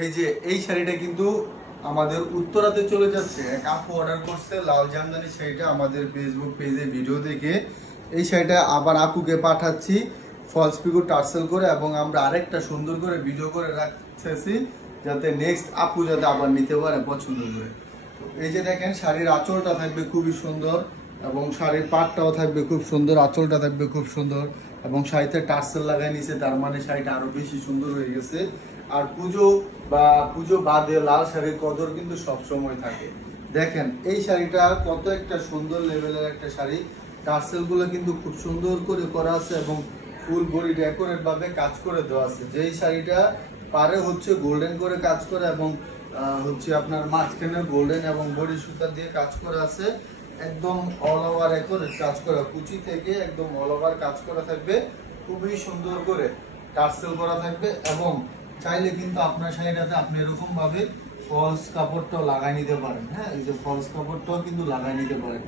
এই যে এই শাড়িটা কিন্তু আমাদের উত্তরাতে চলে যাচ্ছে। এক আপু অর্ডার করছে লাল জামদানি শাড়িটা আমাদের ফেসবুক পেজে ভিডিও দেখে। এই শাড়িটা আবার আপুকে পাঠাচ্ছি ফলস পিকো টার্সেল করে, এবং আমরা আরেকটা সুন্দর করে ভিডিও করে রাখতেছি যাতে নেক্সট আপু যাতে আবার নিতে পারে পছন্দ করে। এই যে দেখেন শাড়ির আঁচলটা থাকবে খুবই সুন্দর, এবং শাড়ির পাটটাও থাকবে খুব সুন্দর, আঁচলটা থাকবে খুব সুন্দর, এবং শাড়িতে টার্সেল লাগাই নিছে, তার মানে শাড়িটা আরো বেশি সুন্দর হয়ে গেছে। আর পুজো বাদে লাল শাড়ির কদর কিন্তু সব সময় থাকে। দেখেন এই শাড়িটা কত একটা সুন্দর লেভেলের একটা শাড়ি, টার্সেল গুলো কিন্তু খুব সুন্দর করে করা আছে এবং ফুল বডি ডেকোরেট ভাবে কাজ করে দেওয়া আছে। যেই শাড়িটা পারে হচ্ছে গোল্ডেন করে কাজ করে, এবং হচ্ছে আপনার মাঝখানে গোল্ডেন এবং বডি সুতা দিয়ে কাজ করা আছে। একদম অল ওভার ডেকোরেট কাজ করা, কুচি থেকে একদম অল ওভার কাজ করা থাকবে, খুবই সুন্দর করে টার্সেল করা থাকবে। এবং চাইলে কিন্তু আপনার শাড়িটাতে আপনি এরকম ভাবে ফলস কাপড়টাও লাগাই নিতে পারেন। হ্যাঁ, এই যে ফলস কাপড়টাও কিন্তু লাগাই নিতে পারেন।